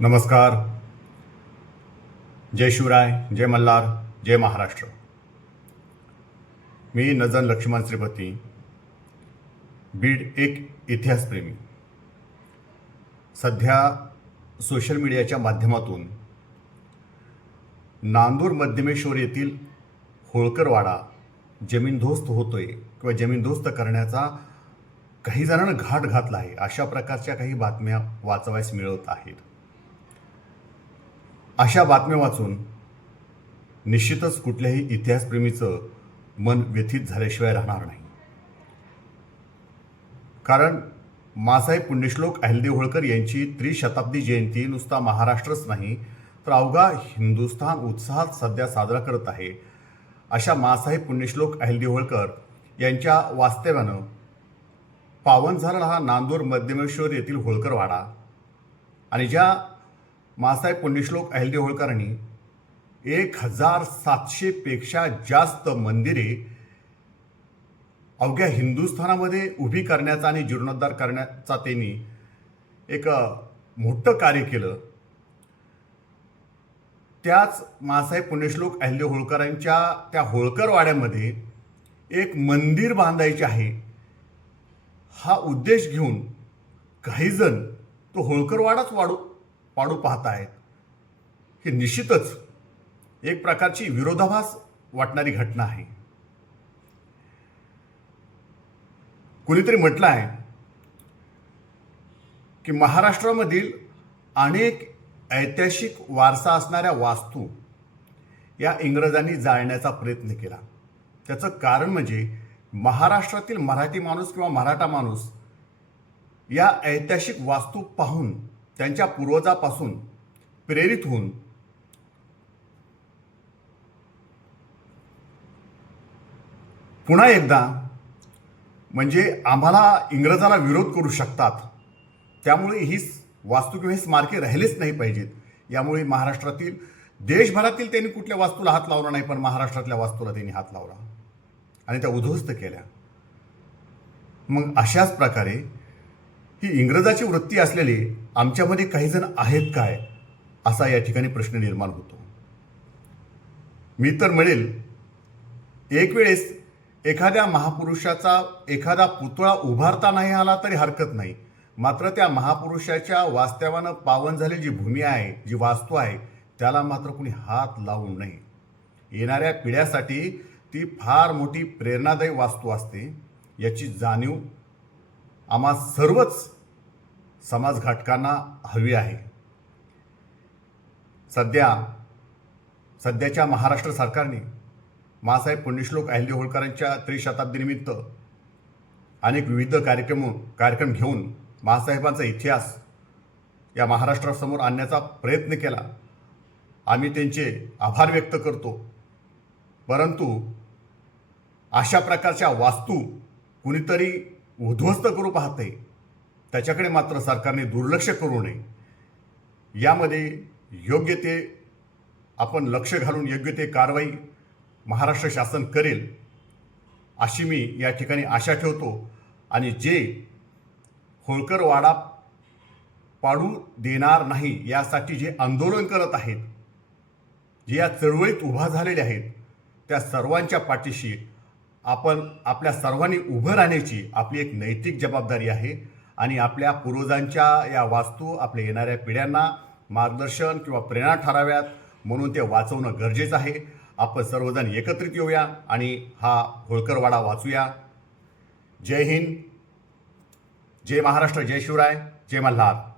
नमस्कार. जय शिवराय जय मल्हार जय महाराष्ट्र. मी नजन लक्ष्मण श्रीपती बीड एक इतिहासप्रेमी. सध्या सोशल मीडियाच्या माध्यमातून नांदूर मध्यमेश्वर येथील होळकरवाडा जमीनदोस्त होतोय किंवा जमीनदोस्त करण्याचा काही जणांना घाट घातला आहे अशा प्रकारच्या काही बातम्या वाचवायस मिळत आहेत. अशा बातम्या वाचून निश्चितच कुठल्याही इतिहासप्रेमीचं मन व्यथित झाल्याशिवाय राहणार नाही. कारण मासाहेब पुण्यश्लोक अहिलदेव होळकर यांची त्रिशताब्दी जयंती नुसता महाराष्ट्रच नाही तर अवघा हिंदुस्थान उत्साहात सध्या साजरा करत आहे अशा मासाहेब पुण्यश्लोक अहिलदेव होळकर यांच्या वास्तव्यानं पावन झालेला हा नांदूर मध्यमेश्वर येथील होळकर वाडा आणि ज्या मासाहेब पुण्यश्लोक अहिलदेव होळकरांनी एक हजार सातशेपेक्षा जास्त मंदिरे अवघ्या हिंदुस्थानामध्ये उभी करण्याचा आणि जीर्णोद्धार करण्याचा त्यांनी एक मोठं कार्य केलं. त्याच मासाहेब पुण्यश्लोक अहिल्य होळकरांच्या त्या होळकरवाड्यामध्ये एक मंदिर बांधायचे आहे. हा उद्देश घेऊन काही जण तो होळकरवाडाच वाढू पाडू पाहत आहेत हे निश्चितच एक प्रकारची विरोधाभास वाटणारी घटना आहे. कुणीतरी म्हटलं आहे की महाराष्ट्रामधील अनेक ऐतिहासिक वारसा असणाऱ्या वास्तू या इंग्रजांनी जाळण्याचा प्रयत्न केला. त्याचं कारण म्हणजे महाराष्ट्रातील मराठी माणूस किंवा मराठा माणूस या ऐतिहासिक वास्तू पाहून त्यांच्या पूर्वजापासून प्रेरित होऊन पुन्हा एकदा म्हणजे आम्हाला इंग्रजाला विरोध करू शकतात. त्यामुळे ही वास्तू किंवा हे स्मारके राहिलेच नाही पाहिजेत. यामुळे महाराष्ट्रातील देशभरातील त्यांनी कुठल्या वास्तूला हात लावला नाही पण महाराष्ट्रातल्या वास्तूला त्यांनी हात लावला. आणि त्या उद्ध्वस्त केल्या. मग अशाच प्रकारे ही इंग्रजाची वृत्ती असलेली आमच्यामध्ये काही जण आहेत काय असा या ठिकाणी प्रश्न निर्माण होतो. मी तर म्हणेल एक वेळेस एखाद्या महापुरुषाचा एखादा पुतळा उभारता नाही आला तरी हरकत नाही. मात्र त्या महापुरुषाच्या वास्तव्यानं पावन झालेली जी भूमी आहे जी वास्तू आहे त्याला मात्र कुणी हात लावू नये येणाऱ्या पिढ्यासाठी ती फार मोठी प्रेरणादायी वास्तू असते. याची जाणीव आम्हा सर्वच समाजघटकांना हवी आहे. सध्या सध्याच्या महाराष्ट्र सरकारने मासाहेब पुण्यश्लोक अहिल्य होळकरांच्या त्रिशताब्दीनिमित्त अनेक विविध कार्यक्रम कार्यक्रम घेऊन मासाहेबांचा इतिहास या महाराष्ट्रासमोर आणण्याचा प्रयत्न केला. आम्ही त्यांचे आभार व्यक्त करतो. परंतु अशा प्रकारच्या वास्तू कुणीतरी उद्ध्वस्त करू पाहते. त्याच्याकडे मात्र सरकारने दुर्लक्ष करू नये. यामध्ये योग्य ते आपण लक्ष घालून योग्य ते कारवाई महाराष्ट्र शासन करेल अशी मी या ठिकाणी आशा ठेवतो. आणि जे होळकरवाडा पाडू देणार नाही यासाठी जे आंदोलन करत आहेत जे या चळवळीत उभा झालेले आहेत त्या सर्वांच्या पाठीशी आपण आपल्या सर्वांनी उभं राहण्याची आपली एक नैतिक जबाबदारी आहे. आणि आपल्या पूर्वजांच्या या वास्तू आपल्या येणाऱ्या पिढ्यांना मार्गदर्शन किंवा प्रेरणा ठराव्यात. म्हणून ते वाचवणं गरजेचं आहे. आपण सर्वजण एकत्रित येऊया आणि हा होळकरवाडा वाचूया. जय हिंद. जय महाराष्ट्र. जय शिवराय. जय मल्हार.